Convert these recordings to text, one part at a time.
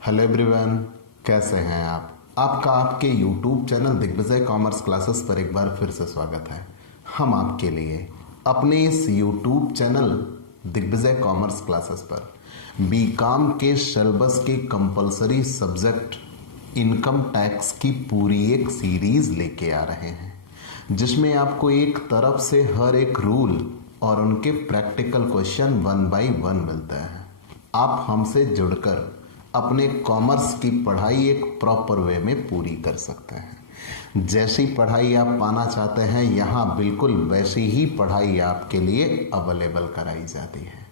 Hello everyone, कैसे हैं आप? आपका आपके YouTube channel Digvijay commerce classes पर एक बार फिर से स्वागत है। हम आपके लिए अपने इस YouTube channel Digvijay commerce classes पर बीकॉम के सिलेबस के कंपलसरी सब्जेक्ट इनकम टैक्स की पूरी एक सीरीज लेके आ रहे हैं, जिसमें आपको एक तरफ से हर एक रूल और उनके प्रैक्टिकल क्वेश्चन 1 बाय 1 मिलते हैं। आप हमसे जुड़कर अपने कॉमर्स की पढ़ाई एक प्रॉपर वे में पूरी कर सकते हैं। जैसी पढ़ाई आप पाना चाहते हैं, यहाँ बिल्कुल वैसी ही पढ़ाई आपके लिए अवेलेबल कराई जाती है।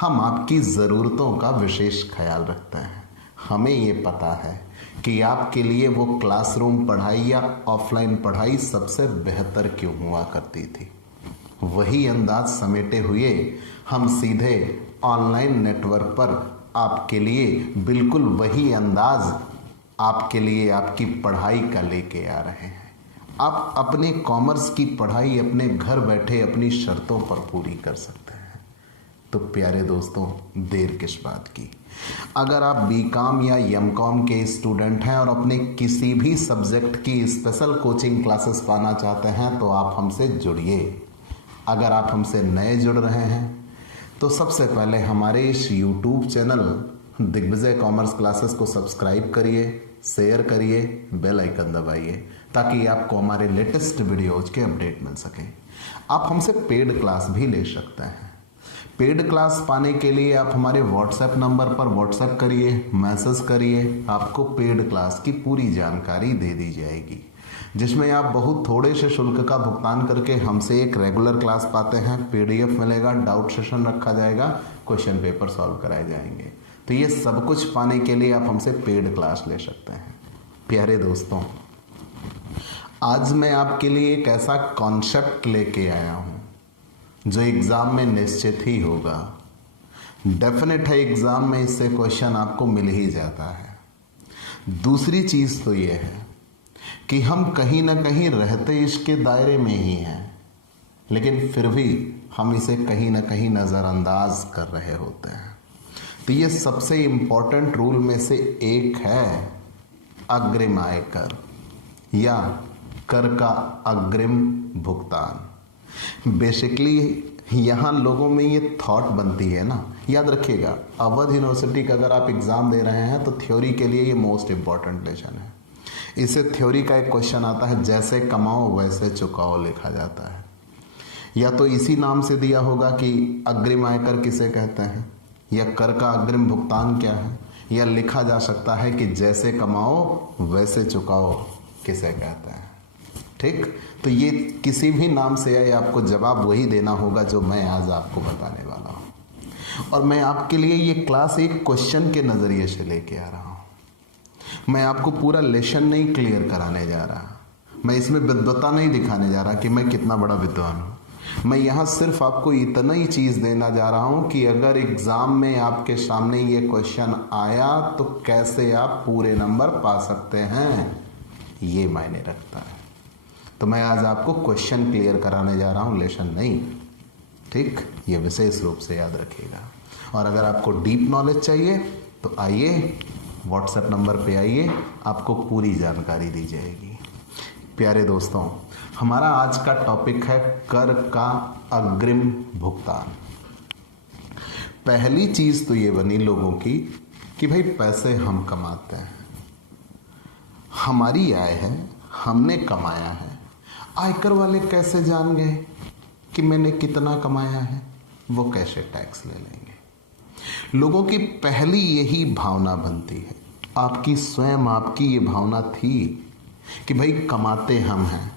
हम आपकी ज़रूरतों का विशेष ख्याल रखते हैं। हमें ये पता है कि आपके लिए वो क्लासरूम पढ़ाई या ऑफलाइन पढ़ाई सबसे बेहतर क्यों हुआ करती थी। वही अंदाज समेटे हुए हम सीधे ऑनलाइन नेटवर्क पर आपके लिए बिल्कुल वही अंदाज आपके लिए आपकी पढ़ाई का लेके आ रहे हैं। आप अपने कॉमर्स की पढ़ाई अपने घर बैठे अपनी शर्तों पर पूरी कर सकते हैं। तो प्यारे दोस्तों, देर किस बात की। अगर आप बीकॉम या एमकॉम के स्टूडेंट हैं और अपने किसी भी सब्जेक्ट की स्पेशल कोचिंग क्लासेस पाना चाहते हैं तो आप हमसे जुड़िए। अगर आप हमसे नए जुड़ रहे हैं तो सबसे पहले हमारे इस YouTube channel Digvijay commerce classes को सब्सक्राइब करिए, शेयर करिए, बेल आइकन दबाइए ताकि आपको हमारे लेटेस्ट वीडियोज के अपडेट मिल सकें। आप हमसे पेड क्लास भी ले सकते हैं। पेड क्लास पाने के लिए आप हमारे व्हाट्सएप नंबर पर व्हाट्सएप करिए, मैसेज करिए, आपको पेड क्लास की पूरी जानकारी दे दी जाएगी, जिसमें आप बहुत थोड़े से शुल्क का भुगतान करके हमसे एक रेगुलर क्लास पाते हैं। पीडीएफ मिलेगा, डाउट सेशन रखा जाएगा, क्वेश्चन पेपर सॉल्व कराए जाएंगे। तो ये सब कुछ पाने के लिए आप हमसे पेड क्लास ले सकते हैं। प्यारे दोस्तों, आज मैं आपके लिए एक ऐसा कॉन्सेप्ट लेके आया हूँ जो एग्ज़ाम में निश्चित ही होगा। डेफिनेट है एग्ज़ाम में इससे क्वेश्चन आपको मिल ही जाता है। दूसरी चीज़ तो ये है कि हम कहीं ना कहीं रहते इसके दायरे में ही हैं, लेकिन फिर भी हम इसे कहीं ना कहीं नज़रअंदाज कर रहे होते हैं। तो ये सबसे इम्पोर्टेंट रूल में से एक है अग्रिम आयकर या कर का अग्रिम भुगतान। बेसिकली यहाँ लोगों में ये थॉट बनती है ना, याद रखिएगा, अवध यूनिवर्सिटी का अगर आप एग्ज़ाम दे रहे हैं तो थ्योरी के लिए ये मोस्ट इम्पॉर्टेंट लेसन है। इससे थ्योरी का एक क्वेश्चन आता है, जैसे कमाओ वैसे चुकाओ लिखा जाता है। या तो इसी नाम से दिया होगा कि अग्रिम आयकर किसे कहते हैं या कर का अग्रिम भुगतान क्या है, या लिखा जा सकता है कि जैसे कमाओ वैसे चुकाओ किसे कहते हैं। ठीक, तो ये किसी भी नाम से आए आपको जवाब वही देना होगा जो मैं आज आपको बताने वाला हूँ। और मैं आपके लिए ये क्लास एक क्वेश्चन के नज़रिए से लेके आ रहा हूँ। मैं आपको पूरा लेसन नहीं क्लियर कराने जा रहा, मैं इसमें विद्वता नहीं दिखाने जा रहा कि मैं कितना बड़ा विद्वान हूँ। मैं यहाँ सिर्फ आपको इतना ही चीज़ देना जा रहा हूँ कि अगर एग्ज़ाम में आपके सामने ये क्वेश्चन आया तो कैसे आप पूरे नंबर पा सकते हैं, ये मायने रखता है। तो मैं आज आपको क्वेश्चन क्लियर कराने जा रहा हूँ, लेसन नहीं। ठीक, ये विशेष रूप से याद रखिएगा। और अगर आपको डीप नॉलेज चाहिए तो आइए व्हाट्सएप नंबर पे आइए, आपको पूरी जानकारी दी जाएगी। प्यारे दोस्तों, हमारा आज का टॉपिक है कर का अग्रिम भुगतान। पहली चीज़ तो ये बनी लोगों की कि भाई पैसे हम कमाते हैं, हमारी आय है, हमने कमाया है। आयकर वाले कैसे जान गए कि मैंने कितना कमाया है, वो कैसे टैक्स ले लेंगे। लोगों की पहली यही भावना बनती है, आपकी स्वयं आपकी ये भावना थी कि भाई कमाते हम हैं,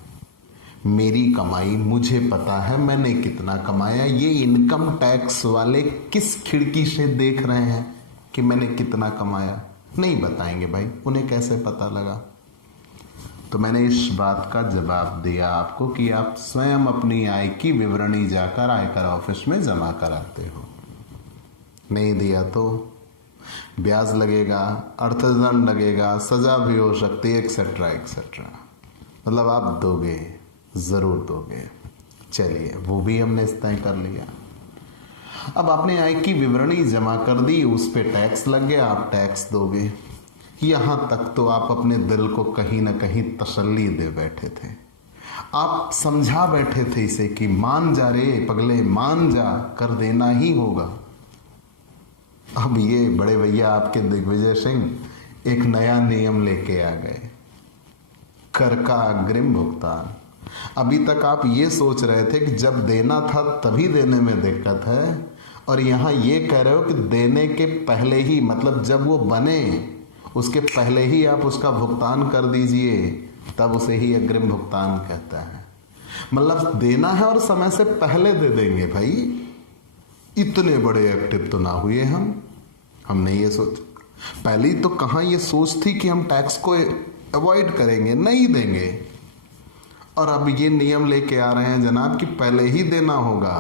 मेरी कमाई मुझे पता है, मैंने कितना कमाया। ये इनकम टैक्स वाले किस खिड़की से देख रहे हैं कि मैंने कितना कमाया, नहीं बताएंगे भाई, उन्हें कैसे पता लगा। तो मैंने इस बात का जवाब दिया आपको कि आप स्वयं अपनी आय की विवरणी जाकर आयकर ऑफिस में जमा कराते हो। नहीं दिया तो ब्याज लगेगा, अर्थदंड लगेगा, सजा भी हो सकती है, एक्सेट्रा एक्सेट्रा। मतलब आप दोगे, ज़रूर दोगे। चलिए, वो भी हमने तय कर लिया। अब आपने आय की विवरणी जमा कर दी, उस पे टैक्स लग गया, आप टैक्स दोगे। यहां तक तो आप अपने दिल को कहीं ना कहीं तसल्ली दे बैठे थे। आप समझा बैठे थे इसे कि मान जा रे पगले, मान जा, कर देना ही होगा। अब ये बड़े भैया आपके दिग्विजय सिंह एक नया नियम लेके आ गए, कर का अग्रिम भुगतान। अभी तक आप ये सोच रहे थे कि जब देना था तभी देने में दिक्कत है, और यहां ये कह रहे हो कि देने के पहले ही, मतलब जब वो बने उसके पहले ही आप उसका भुगतान कर दीजिए, तब उसे ही अग्रिम भुगतान कहता है। मतलब देना है और समय से पहले दे देंगे। भाई इतने बड़े एक्टिव तो ना हुए हमने ये सोच, पहली तो कहां ये सोच थी कि हम टैक्स को अवॉइड करेंगे, नहीं देंगे, और अब ये नियम लेके आ रहे हैं जनाब कि पहले ही देना होगा।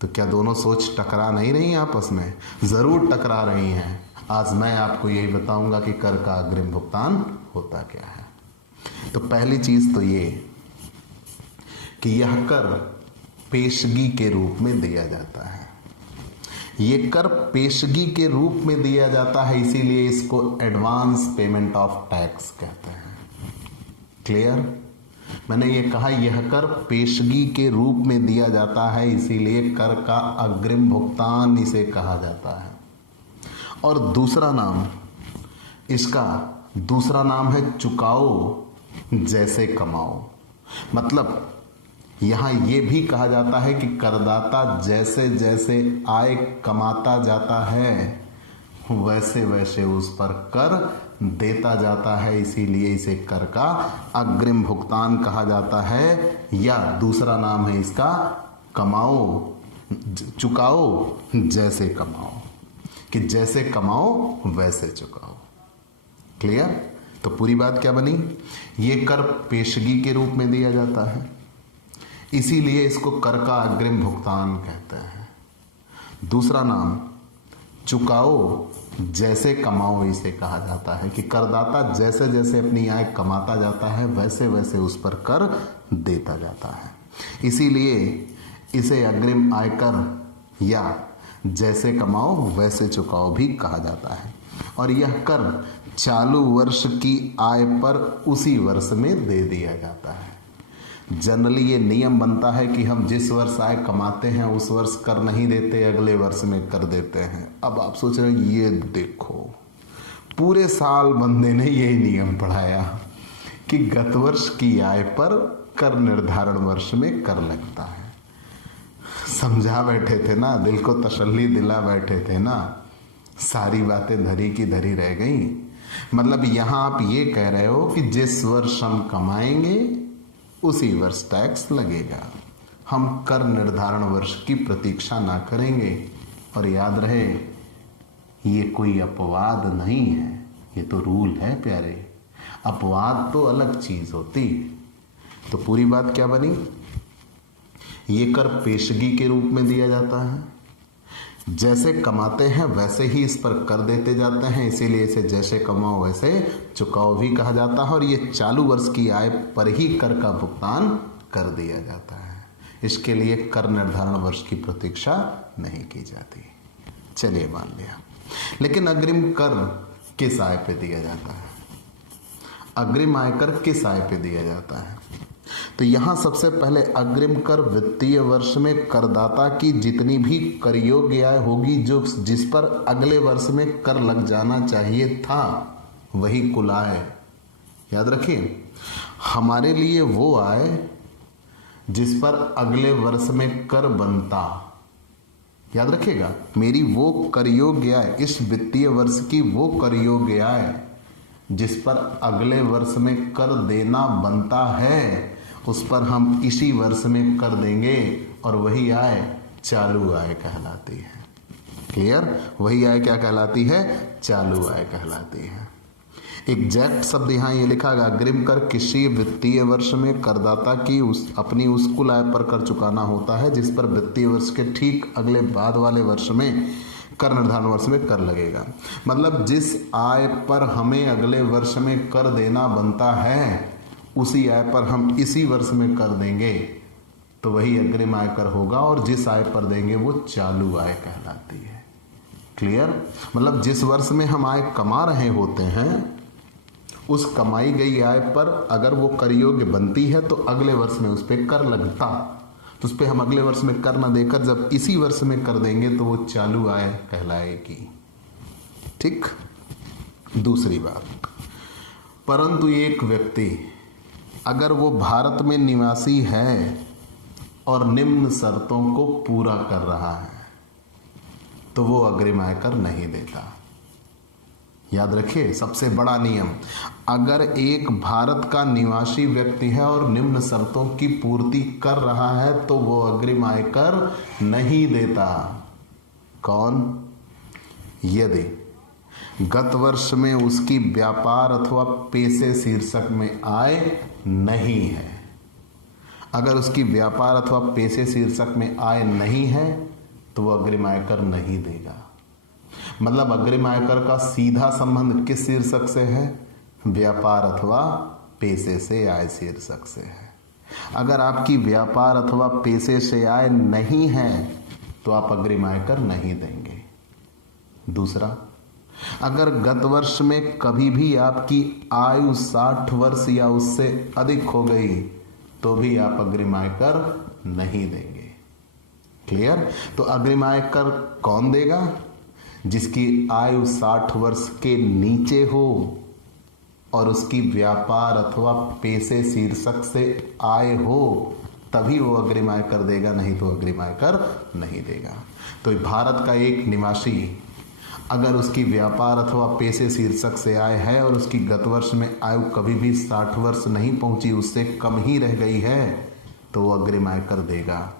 तो क्या दोनों सोच टकरा नहीं रही आपस में? जरूर टकरा रही हैं। आज मैं आपको यही बताऊंगा कि कर का अग्रिम भुगतान होता क्या है। तो पहली चीज तो ये कि यह कर पेशगी के रूप में दिया जाता है। ये कर पेशगी के रूप में दिया जाता है, इसीलिए इसको एडवांस पेमेंट ऑफ टैक्स कहते हैं। क्लियर? मैंने ये कहा यह कर पेशगी के रूप में दिया जाता है, इसीलिए कर का अग्रिम भुगतान इसे कहा जाता है। और दूसरा नाम इसका, दूसरा नाम है चुकाओ जैसे कमाओ। मतलब यहां यह भी कहा जाता है कि करदाता जैसे जैसे आय कमाता जाता है वैसे वैसे उस पर कर देता जाता है, इसीलिए इसे कर का अग्रिम भुगतान कहा जाता है। या दूसरा नाम है इसका कमाओ, चुकाओ जैसे कमाओ, कि जैसे कमाओ वैसे चुकाओ। क्लियर? तो पूरी बात क्या बनी? ये कर पेशगी के रूप में दिया जाता है, इसीलिए इसको कर का अग्रिम भुगतान कहते हैं। दूसरा नाम चुकाओ जैसे कमाओ इसे कहा जाता है, कि करदाता जैसे जैसे अपनी आय कमाता जाता है वैसे वैसे उस पर कर देता जाता है, इसीलिए इसे अग्रिम आयकर या जैसे कमाओ वैसे चुकाओ भी कहा जाता है। और यह कर चालू वर्ष की आय पर उसी वर्ष में दे दिया जाता है। जनरली ये नियम बनता है कि हम जिस वर्ष आय कमाते हैं उस वर्ष कर नहीं देते, अगले वर्ष में कर देते हैं। अब आप सोच रहे हैं ये देखो, पूरे साल बंदे ने यही नियम पढ़ाया कि गत वर्ष की आय पर कर निर्धारण वर्ष में कर लगता है। समझा बैठे थे ना, दिल को तसल्ली दिला बैठे थे ना, सारी बातें धरी की धरी रह गई। मतलब यहां आप ये कह रहे हो कि जिस वर्ष हम कमाएंगे उसी वर्ष टैक्स लगेगा, हम कर निर्धारण वर्ष की प्रतीक्षा ना करेंगे। और याद रहे ये कोई अपवाद नहीं है, ये तो रूल है प्यारे। अपवाद तो अलग चीज होती है। तो पूरी बात क्या बनी? ये कर पेशगी के रूप में दिया जाता है, जैसे कमाते हैं वैसे ही इस पर कर देते जाते हैं, इसीलिए इसे जैसे कमाओ वैसे चुकाओ भी कहा जाता है। और ये चालू वर्ष की आय पर ही कर का भुगतान कर दिया जाता है, इसके लिए कर निर्धारण वर्ष की प्रतीक्षा नहीं की जाती। चलिए मान लिया। लेकिन अग्रिम कर किस आय पे दिया जाता है? अग्रिम आयकर किस आय पे दिया जाता है? तो यहां सबसे पहले अग्रिम कर वित्तीय वर्ष में करदाता की जितनी भी कर योग्य आय होगी, जो जिस पर अगले वर्ष में कर लग जाना चाहिए था, वही कुल आय। याद रखिए, हमारे लिए वो आय जिस पर अगले वर्ष में कर बनता। याद रखिएगा, मेरी वो कर योग्य आय, इस वित्तीय वर्ष की वो कर योग्य आय जिस पर अगले वर्ष में कर देना बनता है, उस पर हम इसी वर्ष में कर देंगे, और वही आय चालू आय कहलाती है। क्लियर? वही आय क्या कहलाती है? चालू आय कहलाती है। एग्जैक्ट शब्द यहाँ ये लिखा है, अग्रिम कर किसी वित्तीय वर्ष में करदाता की अपनी उस कुल आय पर कर चुकाना होता है जिस पर वित्तीय वर्ष के ठीक अगले बाद वाले वर्ष में कर निर्धारण वर्ष में कर लगेगा। मतलब जिस आय पर हमें अगले वर्ष में कर देना बनता है, उसी आय पर हम इसी वर्ष में कर देंगे, तो वही अग्रिम आयकर होगा, और जिस आय पर देंगे वो चालू आय कहलाती है। क्लियर? मतलब जिस वर्ष में हम आय कमा रहे होते हैं उस कमाई गई आय पर अगर वो कर योग्य बनती है तो अगले वर्ष में उस पर कर लगता, तो उस पर हम अगले वर्ष में कर न देकर जब इसी वर्ष में कर देंगे तो वो चालू आय कहलाएगी। ठीक। दूसरी बात, परंतु एक व्यक्ति अगर वो भारत में निवासी है और निम्न शर्तों को पूरा कर रहा है तो वो अग्रिम आयकर नहीं देता। याद रखिए, सबसे बड़ा नियम, अगर एक भारत का निवासी व्यक्ति है और निम्न शर्तों की पूर्ति कर रहा है तो वो अग्रिम आयकर नहीं देता। कौन? यदि गत वर्ष में उसकी व्यापार अथवा पेशे शीर्षक में आय नहीं है। अगर उसकी व्यापार अथवा पेशे शीर्षक में आय नहीं है तो वो अग्रिम आयकर नहीं देगा। मतलब अग्रिम आयकर का सीधा संबंध किस शीर्षक से है? व्यापार अथवा पेशे से, आय शीर्षक से है। अगर आपकी व्यापार अथवा पेशे से आय नहीं है तो आप अग्रिम आयकर नहीं देंगे। दूसरा, अगर गत वर्ष में कभी भी आपकी आयु 60 वर्ष या उससे अधिक हो गई तो भी आप अग्रिम आयकर नहीं देंगे। क्लियर? तो अग्रिम आयकर कौन देगा? जिसकी आयु 60 वर्ष के नीचे हो और उसकी व्यापार अथवा पेशे शीर्षक से आय हो तभी वो अग्रिम आयकर देगा, नहीं तो अग्रिम आयकर नहीं देगा। तो भारत का एक निवासी अगर उसकी व्यापार अथवा पेशे शीर्षक से आय है और उसकी गत वर्ष में आयु कभी भी 60 वर्ष नहीं पहुंची, उससे कम ही रह गई है, तो वो अग्रिम आयकर देगा,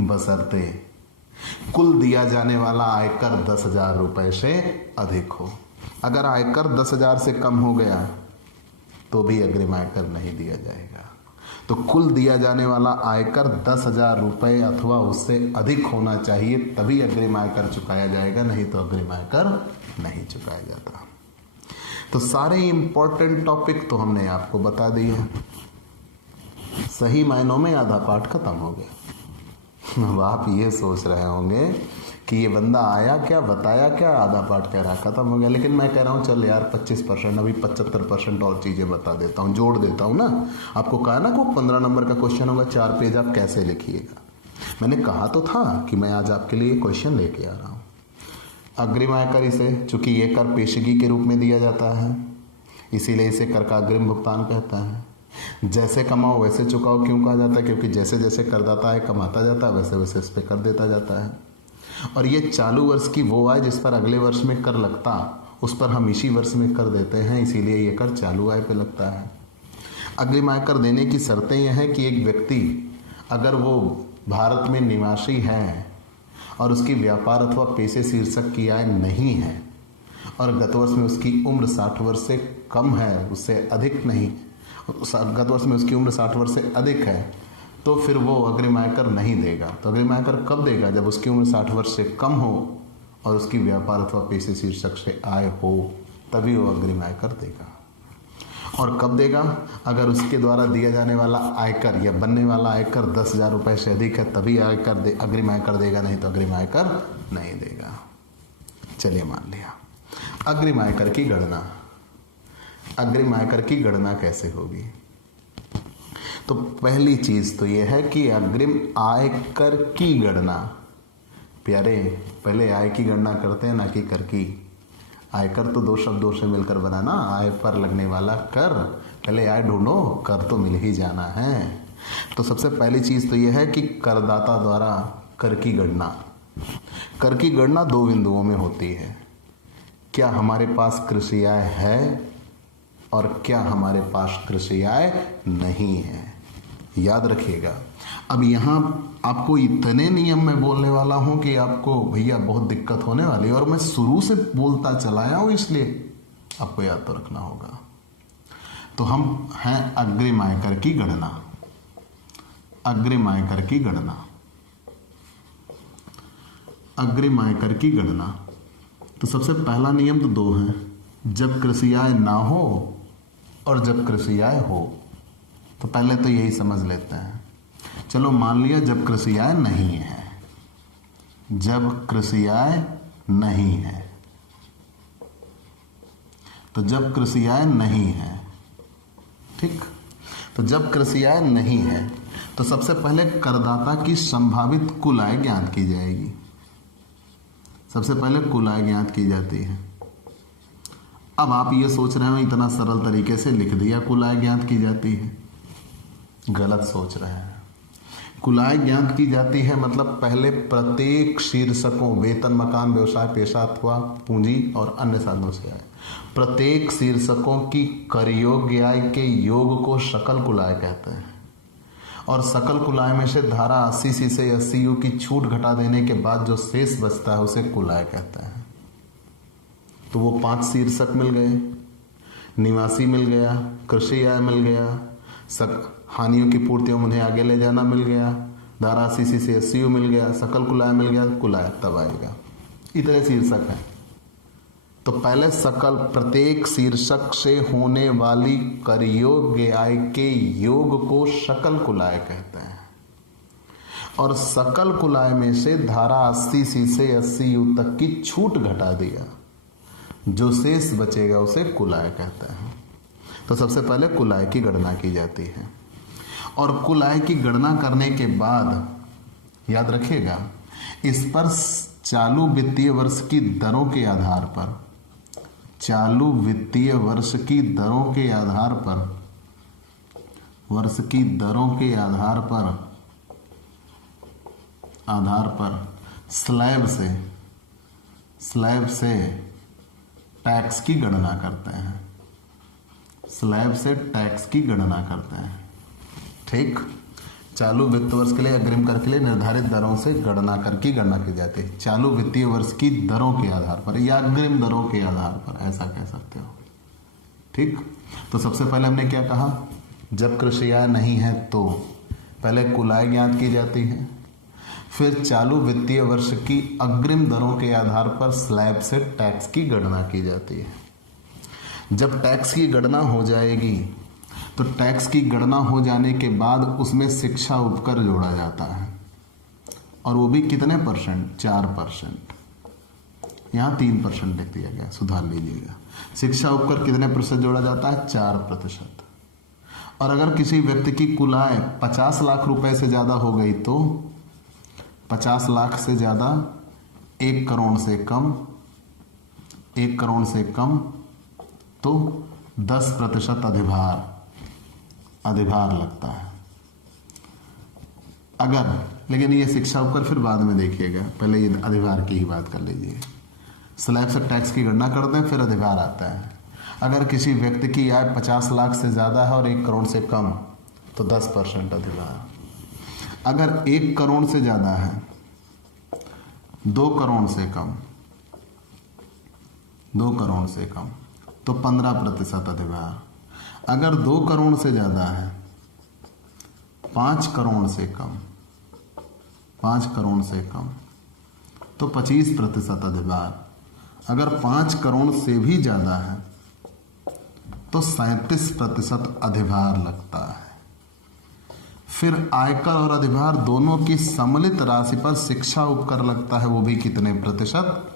बशर्ते कुल दिया जाने वाला आयकर 10,000 रुपए से अधिक हो। अगर आयकर 10,000 से कम हो गया तो भी अग्रिम आयकर नहीं दिया जाएगा। तो कुल दिया जाने वाला आयकर 10,000 रुपए अथवा उससे अधिक होना चाहिए तभी अग्रिम आयकर चुकाया जाएगा, नहीं तो अग्रिम आयकर नहीं चुकाया जाता। तो सारे इंपॉर्टेंट टॉपिक तो हमने आपको बता दिए। सही मायनों में आधा पाठ खत्म हो गया। अब आप ये सोच रहे होंगे कि ये बंदा आया क्या, बताया क्या, आधा पाठ कह रहा, खत्म हो गया। लेकिन मैं कह रहा हूँ चल यार 25%, अभी 75% और चीज़ें बता देता हूँ, जोड़ देता हूँ ना। आपको कहा ना को 15 नंबर का क्वेश्चन होगा, 4 पेज आप कैसे लिखिएगा। मैंने कहा तो था कि मैं आज आपके लिए क्वेश्चन लेके आ रहा हूँ। अग्रिम आयकर इसे, चूंकि ये कर पेशगी के रूप में दिया जाता है इसीलिए इसे कर का अग्रिम भुगतान कहता है। जैसे कमाओ वैसे चुकाओ क्यों कहा जाता है? क्योंकि जैसे जैसे करदाता है कमाता जाता है वैसे वैसे इस पर कर देता जाता है। और ये चालू वर्ष की वो आय जिस पर अगले वर्ष में कर लगता, उस पर हम इसी वर्ष में कर देते हैं, इसीलिए ये कर चालू आय पे लगता है। अग्रिम आयकर देने की शर्तें यह हैं कि एक व्यक्ति अगर वो भारत में निवासी है और उसकी व्यापार अथवा पेशे शीर्षक की आय नहीं है और गत वर्ष में उसकी उम्र 60 वर्ष से कम है, उससे अधिक नहीं, गत वर्ष में उसकी उम्र 60 वर्ष से अधिक है, तो फिर वो अग्रिम आयकर नहीं देगा। तो अग्रिम आयकर कब देगा? जब उसकी उम्र 60 वर्ष से कम हो और उसकी व्यापार अथवा पेशे शीर्षक से आय हो, तभी वो अग्रिम आयकर देगा। और कब देगा? अगर उसके द्वारा दिया जाने वाला आयकर या बनने वाला आयकर 10,000 रुपये से अधिक है तभी अग्रिम आयकर देगा, नहीं तो अग्रिम आयकर नहीं देगा। चलिए मान लिया। अग्रिम आयकर की गणना, अग्रिम आयकर की गणना कैसे होगी? तो पहली चीज तो यह है कि अग्रिम आयकर की गणना, प्यारे पहले आय की गणना करते हैं ना कि कर की। आयकर तो दो शब्दों से मिलकर बना ना, आय पर लगने वाला कर, पहले आय ढूंढो, कर तो मिल ही जाना है। तो सबसे पहली चीज तो यह है कि करदाता द्वारा कर की गणना, कर की गणना 2 बिंदुओं में होती है। क्या हमारे पास कृषि आय है और क्या हमारे पास कृषि आय नहीं है, याद रखिएगा। अब यहाँ आपको इतने नियम में बोलने वाला हूँ कि आपको भैया बहुत दिक्कत होने वाली है, और मैं शुरू से बोलता चला आया हूँ इसलिए आपको याद तो रखना होगा। तो हम हैं अग्रिम आयकर की गणना, अग्रिम आयकर की गणना, अग्रिम आयकर की गणना। तो सबसे पहला नियम तो 2 है, जब कृषि आय ना हो और जब कृषि आय हो। तो पहले तो यही समझ लेते हैं। चलो मान लिया जब कृषि आय नहीं है, जब कृषि आय नहीं है। तो जब कृषि आय नहीं है, ठीक, तो जब कृषि आय नहीं है तो सबसे पहले करदाता की संभावित कुल आय ज्ञात की जाएगी। सबसे पहले कुल आय ज्ञात की जाती है। अब आप ये सोच रहे हो इतना सरल तरीके से लिख दिया कुल आय ज्ञात की जाती है, गलत सोच रहे हैं। कुल आय ज्ञात की जाती है मतलब पहले प्रत्येक शीर्षकों, वेतन, मकान, व्यवसाय, पेशा अथवा पूंजी और अन्य साधनों से आय, प्रत्येक शीर्षकों की कर योग्य आय के योग को सकल कुल आय कहते हैं। और सकल कुल आय में से धारा 80C से 80U की छूट घटा देने के बाद जो शेष बचता है उसे कुल आय कहते हैं। तो वो 5 शीर्षक मिल गए, निवासी मिल गया, कृषि आय मिल गया, हानियों की पूर्ति उन्हें आगे ले जाना मिल गया, धारा 80C से 80U मिल गया, सकल कुल आय मिल गया, कुल आय तब आएगा। इतने शीर्षक है। तो पहले सकल, प्रत्येक शीर्षक से होने वाली कर योग्य आय के योग को सकल कुल आय कहते हैं। और सकल कुल आय में से धारा 80C से 80U तक की छूट घटा दिया, जो शेष बचेगा उसे कुल आय कहते हैं। तो सबसे पहले कुल आय की गणना की जाती है। और कुल आय की गणना करने के बाद याद रखिएगा, इस पर चालू वित्तीय वर्ष की दरों के आधार पर, चालू वित्तीय वर्ष की दरों के आधार पर, वर्ष की दरों के आधार पर स्लैब से टैक्स की गणना करते हैं। स्लैब से टैक्स की गणना करते हैं, ठीक। चालू वित्त वर्ष के लिए अग्रिम कर के लिए निर्धारित दरों से गणना कर की गणना की जाती है। चालू वित्तीय वर्ष की दरों के आधार पर या अग्रिम दरों के आधार पर, ऐसा कह सकते हो, ठीक। तो सबसे पहले हमने क्या कहा, जब कृषि आय नहीं है तो पहले कुल आय ज्ञात की जाती है, फिर चालू वित्तीय वर्ष की अग्रिम दरों के आधार पर स्लैब से टैक्स की गणना की जाती है। जब टैक्स की गणना हो जाएगी तो टैक्स की गणना हो जाने के बाद उसमें शिक्षा उपकर जोड़ा जाता है, और वो भी कितने परसेंट, 4%। यहाँ 3% लिख दिया गया, सुधार लीजिएगा। शिक्षा उपकर कितने प्रतिशत जोड़ा जाता है, 4%। और अगर किसी व्यक्ति की कुल आय 50 लाख रुपए से ज़्यादा हो गई तो 50 लाख से ज़्यादा 1 करोड़ से कम, 1 करोड़ से कम तो 10% अधिभार लगता है। अगर, लेकिन ये शिक्षा उपकर फिर बाद में देखिएगा, पहले ये अधिभार की ही बात कर लीजिए। स्लैब से टैक्स की गणना करते हैं, फिर अधिभार आता है। अगर किसी व्यक्ति की आय 50 लाख से ज़्यादा है और 1 करोड़ से कम तो 10% अधिभार। अगर 1 करोड़ से ज़्यादा है, 2 करोड़ से कम, 2 करोड़ से कम तो 15% अधिभार। अगर 2 करोड़ से ज़्यादा है, 5 करोड़ से कम, 5 करोड़ से कम तो 25% अधिभार। अगर 5 करोड़ से भी ज़्यादा है तो 37% अधिभार लगता है। फिर आयकर और अधिभार दोनों की सम्मिलित राशि पर शिक्षा उपकर लगता है, वो भी कितने प्रतिशत,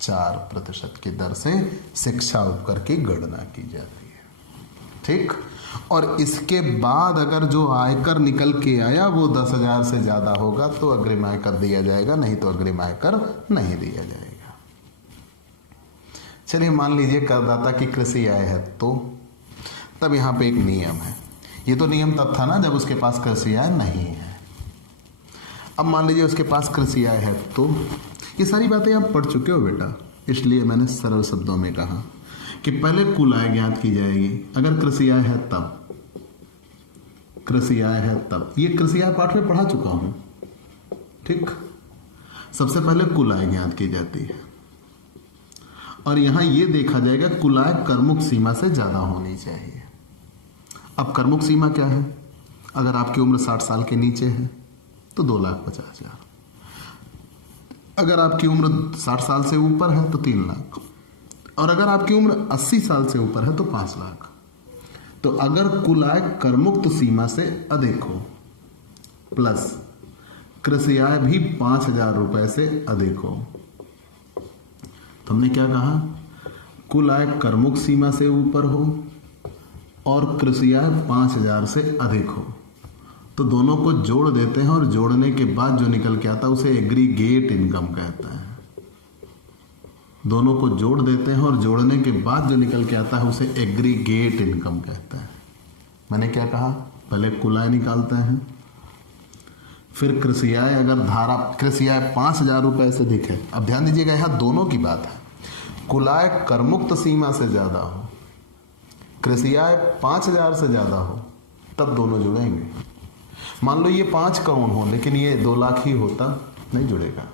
4% की दर से शिक्षा उपकर की गणना की जाती है, ठीक। और इसके बाद अगर जो आयकर निकल के आया वो 10,000 से ज़्यादा होगा तो अग्रिम आयकर दिया जाएगा, नहीं तो अग्रिम आयकर नहीं दिया जाएगा। चलिए मान लीजिए करदाता की कृषि आय है, तो तब यहाँ पे एक नियम है। ये तो नियम तब था ना जब उसके पास कृषि आय नहीं है। अब मान लीजिए उसके पास कृषि आय है, तो ये सारी बातें आप पढ़ चुके हो बेटा, इसलिए मैंने सरल शब्दों में कहा कि पहले कुल आय ज्ञात की जाएगी। अगर कृषि आय है तब, कृषि आय है तब, ये कृषि आय पाठ में पढ़ा चुका हूं, ठीक। सबसे पहले कुल आय ज्ञात की जाती है और यहां ये देखा जाएगा कुल आय करमुक्त सीमा से ज्यादा होनी चाहिए। अब करमुक्त सीमा क्या है, अगर आपकी उम्र 60 साल के नीचे है तो 2,50,000, अगर आपकी उम्र 60 साल से ऊपर है तो 3 लाख, और अगर आपकी उम्र 80 साल से ऊपर है तो 5 लाख। तो अगर कुल आय करमुक्त सीमा से अधिक हो प्लस कृषि आय भी 5,000 रुपए से अधिक हो तुमने क्या कहा, कुल आय करमुक्त सीमा से ऊपर हो और कृषि आय 5,000 से अधिक हो, तो दोनों को जोड़ देते हैं और जोड़ने के बाद जो निकल के आता है उसे एग्रीगेट इनकम कहता है। दोनों को जोड़ देते हैं और जोड़ने के बाद जो निकल के आता है उसे एग्रीगेट इनकम कहता है। मैंने क्या कहा, पहले कुल आय निकालते हैं, फिर कृषि आय, अगर धारा कृषि आय 5,000 रुपये से अधिक है। अब ध्यान दीजिएगा, यहाँ दोनों की बात है। कुल आय करमुक्त सीमा से ज़्यादा हो, कृषि आय 5,000 से ज़्यादा हो, तब दोनों जुड़ेंगे। मान लो ये 5 करोड़ हो लेकिन ये 2 लाख ही होता, नहीं जुड़ेगा।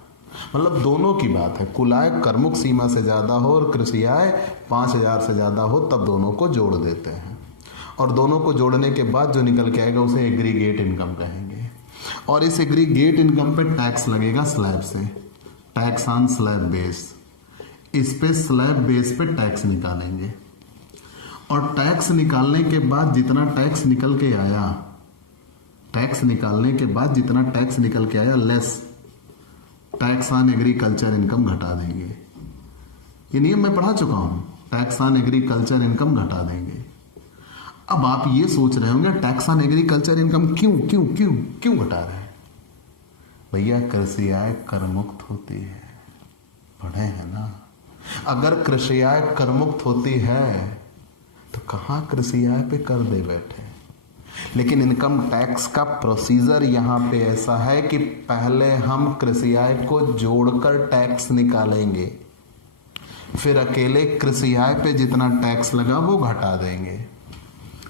मतलब दोनों की बात है, कुल आय करमुक्त सीमा से ज़्यादा हो और कृषि आय 5,000 से ज़्यादा हो, तब दोनों को जोड़ देते हैं और दोनों को जोड़ने के बाद जो निकल के आएगा उसे एग्रीगेट इनकम कहेंगे। और इस एग्रीगेट इनकम पे टैक्स लगेगा स्लैब से, टैक्स ऑन स्लैब बेस। इस पे स्लैब बेस पे टैक्स निकालेंगे और टैक्स निकालने के बाद जितना टैक्स निकल के आया, टैक्स निकालने के बाद जितना टैक्स निकल के आया less tax on agriculture income घटा देंगे। ये नियम मैं पढ़ा चुका हूं, टैक्स ऑन एग्रीकल्चर इनकम घटा देंगे। अब आप ये सोच रहे होंगे टैक्स ऑन एग्रीकल्चर इनकम क्यों क्यों क्यों क्यों घटा रहे हैं? भैया कृषि आय करमुक्त होती है, पढ़े हैं ना। अगर कृषि आय करमुक्त होती है तो कहां कृषि आय पे कर दे बैठे। लेकिन इनकम टैक्स का प्रोसीजर यहां पे ऐसा है कि पहले हम कृषि आय को जोड़कर टैक्स निकालेंगे, फिर अकेले कृषि आय पे जितना टैक्स लगा वो घटा देंगे।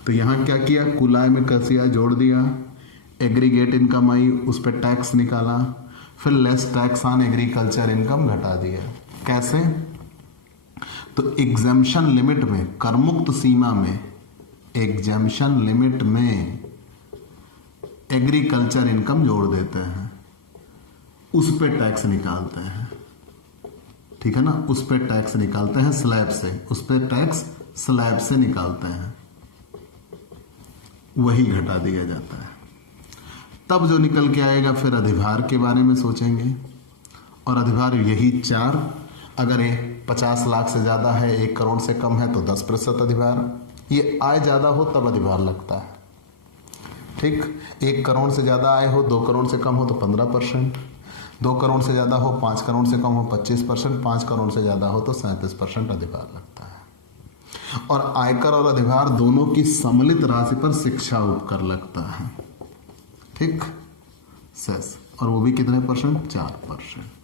तो यहां क्या किया, कुल आय में कृषि आय जोड़ दिया, एग्रीगेट इनकम आई, उस पर टैक्स निकाला, फिर less tax on agriculture income घटा दिया। कैसे? तो एग्जम्पशन लिमिट में, करमुक्त सीमा में, एग्जम्पशन लिमिट में एग्रीकल्चर इनकम जोड़ देते हैं, उस पे टैक्स निकालते हैं, ठीक है ना। उस पे टैक्स निकालते हैं स्लैब से, उस पे टैक्स स्लैब से निकालते हैं, वही घटा दिया जाता है। तब जो निकल के आएगा फिर अधिभार के बारे में सोचेंगे, और अधिभार यही 4, अगर ये 50 लाख से ज़्यादा है, 1 करोड़ से कम है तो 10% अधिभार। ये आय ज़्यादा हो तब अधिभार लगता है, ठीक। 1 करोड़ से ज़्यादा आय हो, 2 करोड़ से कम हो तो 15%, 2 करोड़ से ज़्यादा हो, 5 करोड़ से कम हो 25%, 5 करोड़ से ज़्यादा हो तो 37% अधिभार लगता है। और आयकर और अधिभार दोनों की सम्मिलित राशि पर शिक्षा उपकर लगता है, ठीक, सेस। और वो भी कितने परसेंट? 4%।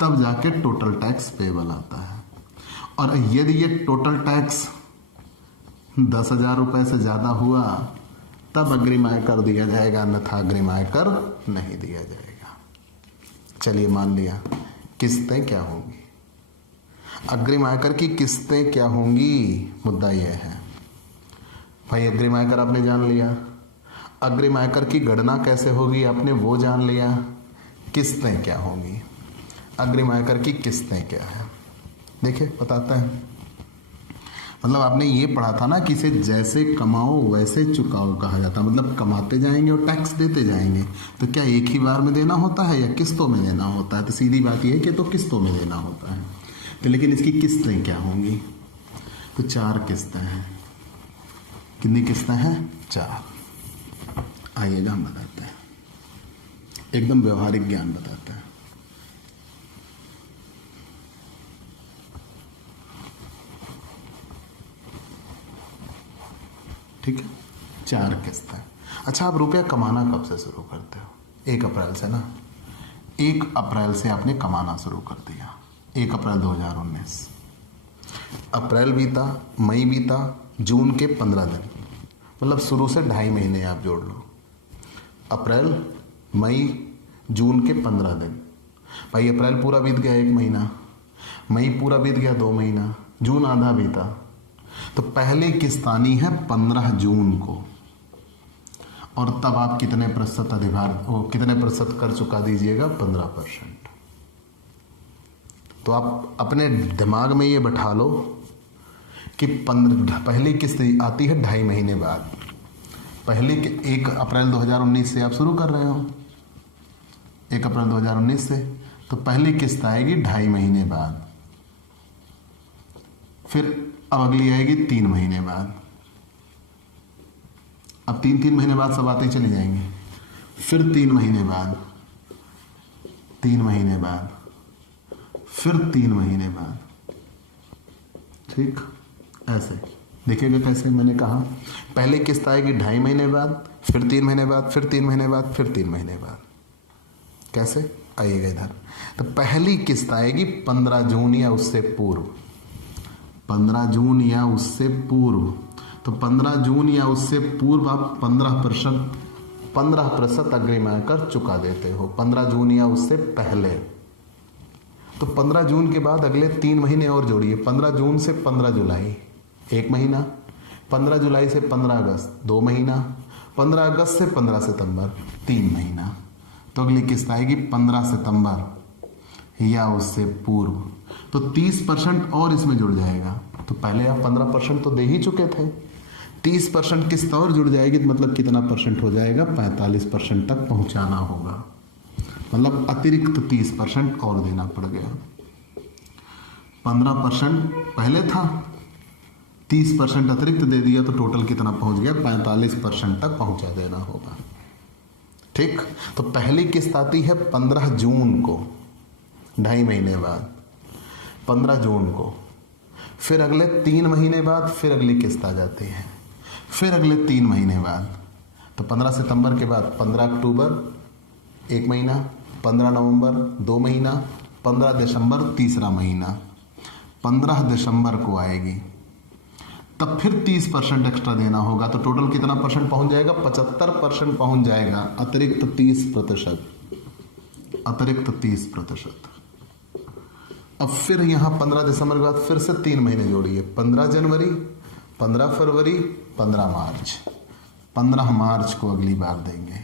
तब जाके टोटल टैक्स पेबल आता है। और यदि ये टोटल टैक्स 10,000 रुपये से ज़्यादा हुआ तब अग्रिम आयकर दिया जाएगा, अन्यथा अग्रिम आयकर नहीं दिया जाएगा। चलिए मान लिया, किस्तें क्या होंगी, अग्रिम आयकर की किस्तें क्या होंगी, मुद्दा यह है भाई। अग्रिम आयकर आपने जान लिया, अग्रिम आयकर की गणना कैसे होगी आपने वो जान लिया, किस्तें क्या होंगी, अग्रिम आयकर की किस्तें क्या है। देखिए बताता है, मतलब आपने ये पढ़ा था ना कि इसे जैसे कमाओ वैसे चुकाओ कहा जाता है। मतलब कमाते जाएंगे और टैक्स देते जाएंगे। तो क्या एक ही बार में देना होता है या किस्तों में देना होता है? तो सीधी बात यह है कि तो किस्तों में देना होता है। तो लेकिन इसकी किस्तें क्या होंगी? तो 4 किस्तें हैं। कितनी किस्तें हैं? 4। आइएगा हम बताते हैं, एकदम व्यवहारिक ज्ञान बताते हैं। ठीक है, 4 किस्तें। अच्छा, आप रुपया कमाना कब से शुरू करते हो? 1 अप्रैल से ना। 1 अप्रैल से आपने कमाना शुरू कर दिया, 1 अप्रैल 2019। अप्रैल बीता, मई बीता, जून के 15 दिन, मतलब शुरू से 2.5 महीने आप जोड़ लो। अप्रैल, मई, जून के 15 दिन। भाई अप्रैल पूरा बीत गया 1 महीना, मई पूरा बीत गया 2 महीना, जून आधा बीता। तो पहले किस्त आनी है 15 जून को, और तब आप कितने प्रतिशत अधिभार, कितने प्रतिशत कर चुका दीजिएगा? 15%। तो आप अपने दिमाग में ये बैठा लो कि पहली किस्त आती है 2.5 महीने बाद। पहले 1 अप्रैल 2019 से आप शुरू कर रहे हो, 1 अप्रैल 2019 से, तो पहली किस्त आएगी 2.5 महीने बाद। फिर अब अगली आएगी 3 महीने बाद। अब 3 महीने बाद सब आते ही चले जाएंगे। फिर 3 महीने बाद, 3 महीने बाद, फिर 3 महीने बाद। ठीक, ऐसे देखिएगा कैसे मैंने कहा। पहले किस्त आएगी 2.5 महीने बाद, फिर 3 महीने बाद, फिर 3 महीने बाद, फिर 3 महीने बाद। कैसे, आइएगा इधर। तो पहली किस्त आएगी 15 जून या उससे पूर्व, 15 जून या उससे पूर्व। तो 15 जून या उससे पूर्व आप 15% अग्रिम आयकर चुका देते हो। 15 जून या उससे पहले, तो 15 जून के बाद अगले 3 महीने और जोड़िए। 15 जून से 15 जुलाई 1 महीना, 15 जुलाई से 15 अगस्त 2 महीना, 15 अगस्त से 15 सितंबर 3 महीना। तो अगली किस्त आएगी 15 सितंबर या उससे पूर्व। तो 30% और इसमें जुड़ जाएगा। तो पहले आप 15% तो दे ही चुके थे, 30% किस्त और जुड़ जाएगी। तो मतलब कितना परसेंट हो जाएगा, 45% तक पहुंचाना होगा। मतलब अतिरिक्त 30% और देना पड़ गया। 15% पहले था, 30% अतिरिक्त दे दिया, तो टोटल कितना पहुंच गया, 45% तक पहुंचा देना होगा। ठीक, तो पहली किस्त आती है 15 जून को, 2.5 महीने बाद, 15 जून को। फिर अगले 3 महीने बाद फिर अगली किस्त आ जाती है। फिर अगले 3 महीने बाद, तो 15 सितंबर के बाद 15 अक्टूबर 1 महीना, 15 नवंबर 2 महीना, 15 दिसंबर तीसरा महीना, 15 दिसंबर को आएगी। तब फिर 30% एक्स्ट्रा देना होगा। तो टोटल कितना परसेंट पहुंच जाएगा, 75% पहुंच जाएगा। अतिरिक्त 30%, अतिरिक्त 30%। अब फिर यहां 15 दिसंबर के बाद फिर से 3 महीने जोड़िए। 15 जनवरी, 15 फरवरी, 15 मार्च। 15 मार्च को अगली बार देंगे।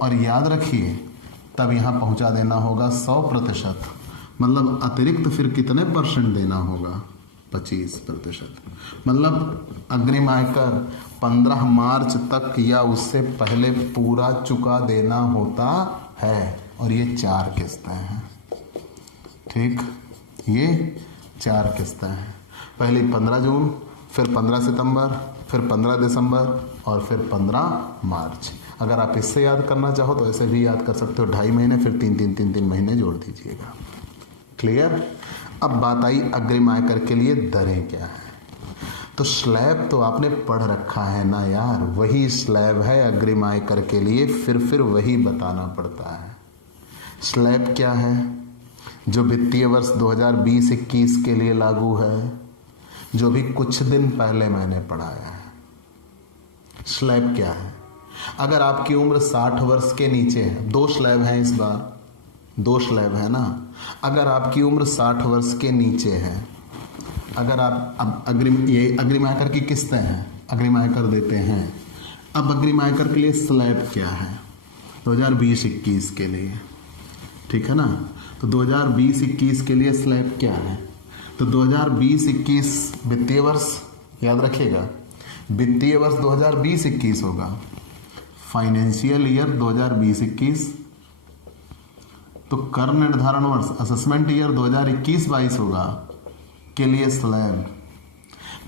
और याद रखिए, तब यहां पहुंचा देना होगा 100%। मतलब अतिरिक्त फिर कितने परसेंट देना होगा, 25%। मतलब अग्रिम आयकर 15 मार्च तक या उससे पहले पूरा चुका देना होता है। और ये 4 किस्तें हैं। ठीक, ये 4 किस्तें हैं। पहली 15 जून, फिर 15 सितंबर, फिर 15 दिसंबर और फिर 15 मार्च। अगर आप इससे याद करना चाहो तो ऐसे भी याद कर सकते हो। 2.5 महीने, फिर 3 महीने जोड़ दीजिएगा। क्लियर। अब बात आई अग्रिम आयकर के लिए दरें क्या है। तो स्लैब तो आपने पढ़ रखा है ना यार, वही स्लैब है अग्रिम आयकर के लिए, फिर वही बताना पड़ता है। स्लैब क्या है, जो वित्तीय वर्ष 2020-21 के लिए लागू है, जो भी कुछ दिन पहले मैंने पढ़ाया है। स्लैब क्या है, अगर आपकी उम्र 60 वर्ष के नीचे है, 2 स्लैब हैं इस बार, 2 स्लैब है ना। अगर आपकी उम्र 60 वर्ष के नीचे है, अगर आप अब अग्रिम आयकर की किस्तें हैं, अग्रिम आयकर देते हैं। अब अग्रिम आयकर के लिए स्लैब क्या है 2020-21 के लिए, ठीक है ना। तो 2020-21 के लिए स्लैब क्या है, तो 2020-21 वित्तीय वर्ष, याद रखिएगा वित्तीय वर्ष 2020-21 होगा, फाइनेंशियल ईयर 2020-21। तो कर निर्धारण वर्ष असेसमेंट ईयर 2021-22 होगा के लिए स्लैब।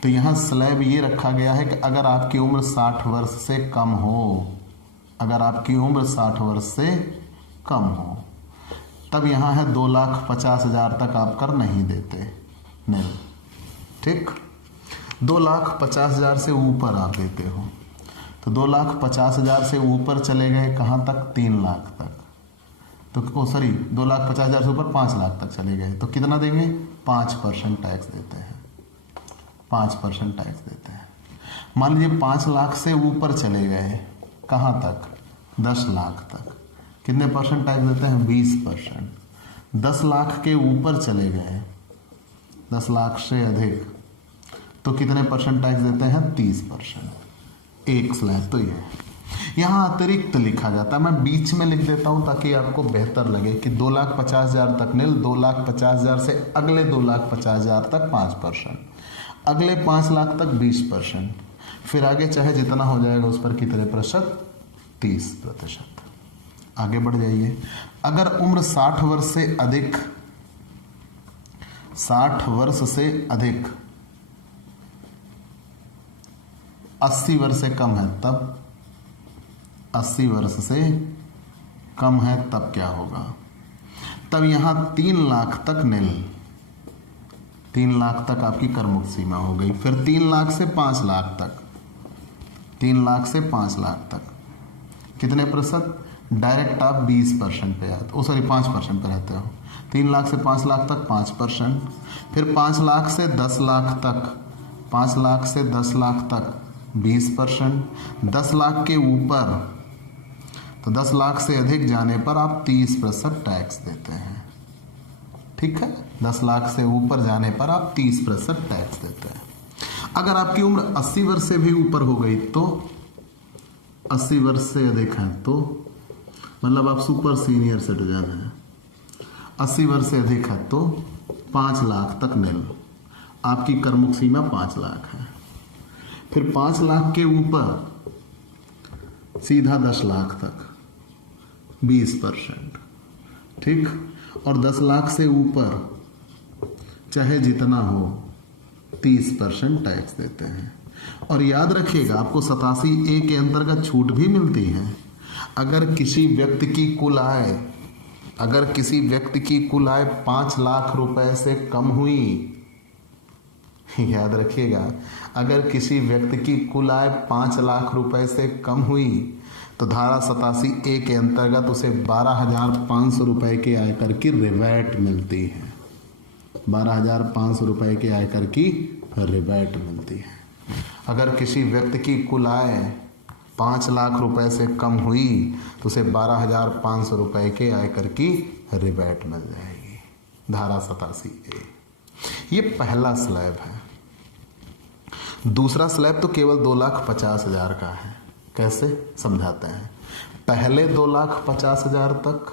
तो यहाँ स्लैब ये रखा गया है कि अगर आपकी उम्र 60 वर्ष से कम हो, अगर आपकी उम्र 60 वर्ष से कम हो, तब यहाँ है 2,50,000 तक आप कर नहीं देते, नहीं। ठीक, 2,50,000 से ऊपर आप देते हो, तो 2,50,000 से ऊपर चले गए कहाँ तक, 3 लाख तक। तो 2,50,000 से ऊपर 5 लाख तक चले गए, तो कितना देंगे, 5% टैक्स देते हैं, 5% टैक्स देते हैं। मान लीजिए 5 लाख से ऊपर चले गए कहाँ तक, 10 लाख तक, कितने परसेंट टैक्स देते हैं, 20%। 10 लाख के ऊपर चले गए, 10 लाख से अधिक, तो कितने परसेंट टैक्स देते हैं, 30%। एक स्लैब तो ये यहाँ अतिरिक्त लिखा जाता है, मैं बीच में लिख देता हूँ ताकि आपको बेहतर लगे कि 2,50,000 तक नील, 2,50,000 से अगले 2,50,000 तक 5%, अगले 5 लाख तक 20%, फिर आगे चाहे जितना हो जाएगा उस पर कितने प्रतिशत, 30%। आगे बढ़ जाइए। अगर उम्र 60 वर्ष से अधिक, 60 वर्ष से अधिक 80 वर्ष से कम है तब, 80 वर्ष से कम है तब क्या होगा? तब यहां 3 लाख तक नील, 3 लाख तक आपकी कर मुक्त सीमा हो गई। फिर 3 लाख से 5 लाख तक, 3 लाख से 5 लाख तक कितने प्रतिशत? डायरेक्ट आप 20% पे आते हो, सॉरी 5% पे रहते हो। 3 लाख से 5 लाख तक 5%, फिर 5 लाख से 10 लाख तक, 5 लाख से 10 लाख तक 20%, 10 लाख के ऊपर, तो 10 लाख से अधिक जाने पर आप 30% टैक्स देते हैं। ठीक है, 10 लाख से ऊपर जाने पर आप 30% टैक्स देते हैं। अगर आपकी उम्र 80 वर्ष से भी ऊपर हो गई तो, 80 वर्ष से अधिक है तो, मतलब आप सुपर सीनियर सिटीजन हैं, 80 वर्ष से अधिक है तो 5 लाख तक नील, आपकी कर मुक्त सीमा 5 लाख है। फिर 5 लाख के ऊपर सीधा 10 लाख तक 20%, ठीक। और 10 लाख से ऊपर चाहे जितना हो 30% टैक्स देते हैं। और याद रखिएगा आपको 87A के अंतर्गत छूट भी मिलती है। अगर किसी व्यक्ति की कुल आय, अगर किसी व्यक्ति की कुल आय 5 लाख रुपए से कम हुई, याद रखिएगा, अगर किसी व्यक्ति की कुल आय 5 लाख रुपए से कम हुई तो धारा 87A के अंतर्गत उसे 12,500 रुपए के आयकर की रिबेट मिलती है। 12,500 रुपए के आयकर की रिबेट मिलती है। अगर किसी व्यक्ति की कुल आय 5 लाख रुपए से कम हुई तो उसे 12,500 रुपए के आयकर की रिबेट मिल जाएगी, धारा 87A। ये पहला स्लैब है। दूसरा स्लैब तो केवल 2,50,000 का है। कैसे समझाते हैं? पहले 2,50,000 तक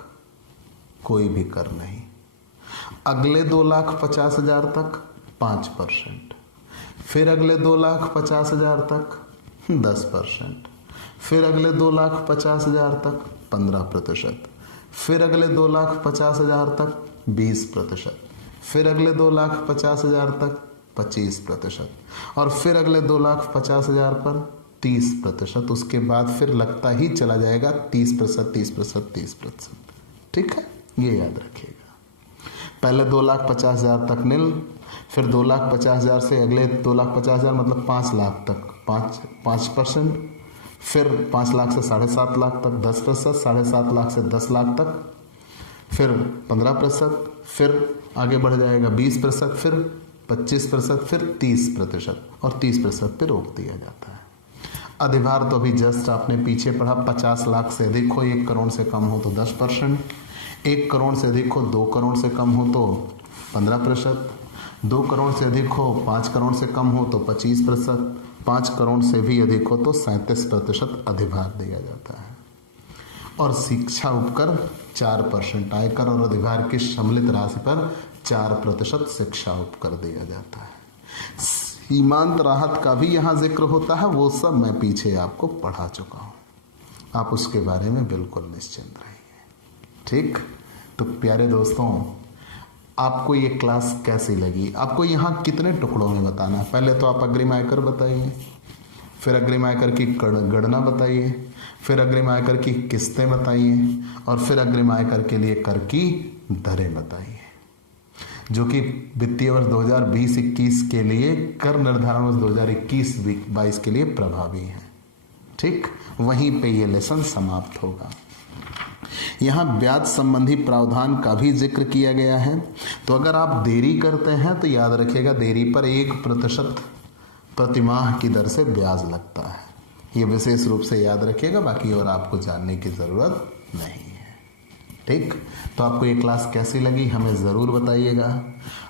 कोई भी कर नहीं, अगले 2,50,000 तक 5%, फिर अगले 2,50,000 तक 10%, फिर अगले 2,50,000 तक 15%, फिर अगले 2,50,000 तक 20%, फिर अगले 2,50,000 तक 25%, और फिर अगले 2,50,000 पर 30%। उसके बाद फिर लगता ही चला जाएगा 30%, 30%, 30%। ठीक है, ये याद रखिएगा। पहले 2,50,000 तक नील, फिर 2,50,000 से अगले 2,50,000 मतलब 5 लाख तक 5%, फिर 5 लाख से 7.5 लाख तक 10%, 7.5 लाख से 10 लाख तक फिर 15%, फिर आगे बढ़ जाएगा 20%, फिर 25%, फिर 30%, और 30% पे रोक दिया जाता है। अधिभार तो अभी जस्ट आपने पीछे पढ़ा, 50 लाख से अधिक हो, 1 करोड़ से कम हो तो 10%, 1 करोड़ से अधिक हो, 2 करोड़ से कम हो तो 15%, 2 करोड़ से अधिक हो, 5 करोड़ से कम हो तो 25%, 5 करोड़ से भी अधिक हो तो 37% अधिभार दिया जाता है। और शिक्षा उपकर 4%, आयकर और अधिभार की सम्मिलित राशि पर 4% शिक्षा उपकर दिया जाता है। सीमांत राहत का भी यहाँ जिक्र होता है, वो सब मैं पीछे आपको पढ़ा चुका हूँ, आप उसके बारे में बिल्कुल निश्चिंत रहिए। ठीक, तो प्यारे दोस्तों, आपको ये क्लास कैसी लगी? आपको यहाँ कितने टुकड़ों में बताना है? पहले तो आप अग्रिम आयकर बताइए, फिर अग्रिम आयकर की गणना बताइए, फिर अग्रिम आयकर की किस्तें बताइए, और फिर अग्रिम आयकर के लिए कर की दरें बताइए, जो कि वित्तीय वर्ष 2020-21 के लिए कर निर्धारण वर्ष 2021-22 के लिए प्रभावी है। ठीक, वहीं पे ये लेसन समाप्त होगा। यहाँ ब्याज संबंधी प्रावधान का भी जिक्र किया गया है। तो अगर आप देरी करते हैं तो याद रखिएगा, देरी पर 1% प्रतिमाह की दर से ब्याज लगता है। ये विशेष रूप से याद रखिएगा, बाकी और आपको जानने की ज़रूरत नहीं है। ठीक, तो आपको ये क्लास कैसी लगी हमें ज़रूर बताइएगा।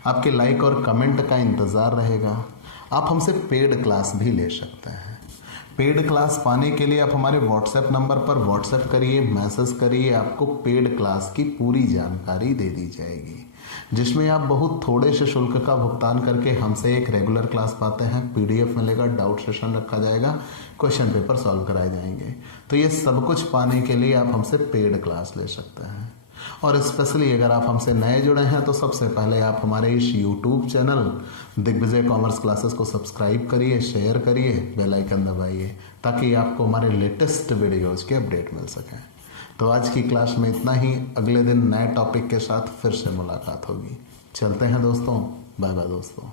आपके लाइक और कमेंट का इंतज़ार रहेगा। आप हमसे पेड क्लास भी ले सकते हैं। पेड क्लास पाने के लिए आप हमारे व्हाट्सएप नंबर पर व्हाट्सएप करिए, मैसेज करिए, आपको पेड क्लास की पूरी जानकारी दे दी जाएगी, जिसमें आप बहुत थोड़े से शुल्क का भुगतान करके हमसे एक रेगुलर क्लास पाते हैं। PDF मिलेगा, डाउट सेशन रखा जाएगा, क्वेश्चन पेपर सॉल्व कराए जाएंगे। तो ये सब कुछ पाने के लिए आप हमसे पेड क्लास ले सकते हैं। और स्पेशली अगर आप हमसे नए जुड़े हैं तो सबसे पहले आप हमारे इस YouTube channel Digvijay commerce classes को सब्सक्राइब करिए, शेयर करिए, बेल आइकन दबाइए ताकि आपको हमारे लेटेस्ट वीडियोज़ के अपडेट मिल सकें। तो आज की क्लास में इतना ही। अगले दिन नए टॉपिक के साथ फिर से मुलाकात होगी। चलते हैं दोस्तों, बाय बाय दोस्तों।